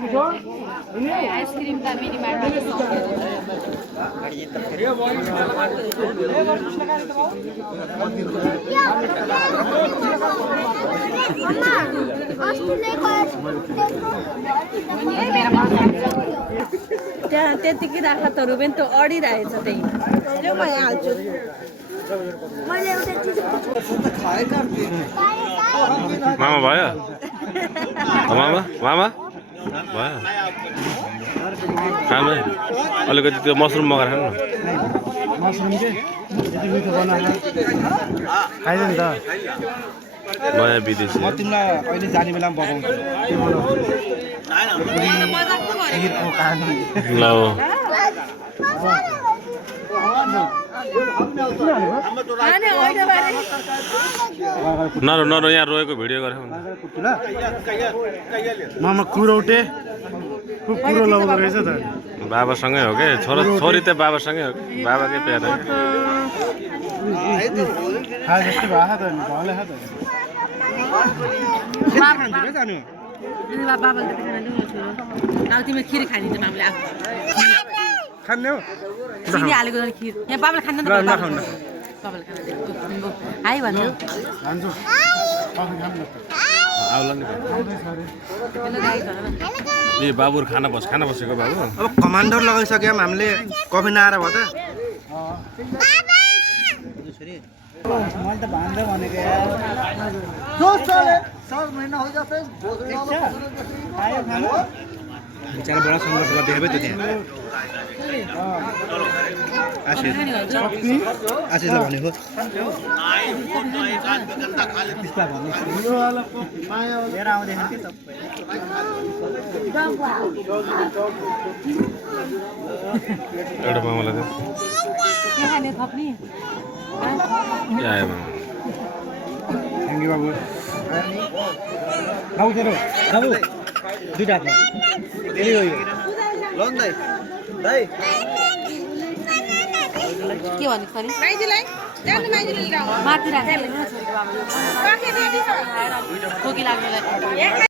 ice cream त मिनिमार्टमा त्यहाँ त्यतिकै राख त रुबेन त अडिरहेछ त्यही म यहाँ हाल्छु मामा भयो मामा मामा भयो खानु अलिकति त्यो मसरुम मगाएर खानु न मसरुम के यति मिठो बनाएको खाइदिनु त नयाँ विदेशी म तिमीलाई अहिले जाने बेलामा बताउँछु ल नरो यहाँ रोएको भिडियो गरेको मामा कुरौटे कुरो लगाउँदो रहेछ त बाबासँगै हो कि छोरी त बाबासँगै हो कि बाबाकै प्यारो जस्तो भएको त घरले खा त जानु बाबाले त खाना ल्याउनु छोरो अब तिमी खिर खानिन्छ मामले आफू खाने हो चिनी हालेको खिर यहाँ बाबाले खान्न त बाबाले खाना दिएको हाई भन्नु खान्छु आउला नि ए बाबुहरू खाना बसेको बाबु अब कमान्डर लगाइसक्यौँ हामीले कफी नआएर भयो त मैले त भन्दै भनेको बिचरा बडा सङ्घर्ष गरिदिएको त त्यहाँ आशिषलाई भनेको एउटा मामालाई आयो मामा थ्याङ्क यू बाबु बाबु तेरो बाबु दुईटा हातमा धेरै हो यो ल नि दाइ के भनेको नि माइजीलाई जानु माइजीले माथि राखेर खोकी लाग्नेलाई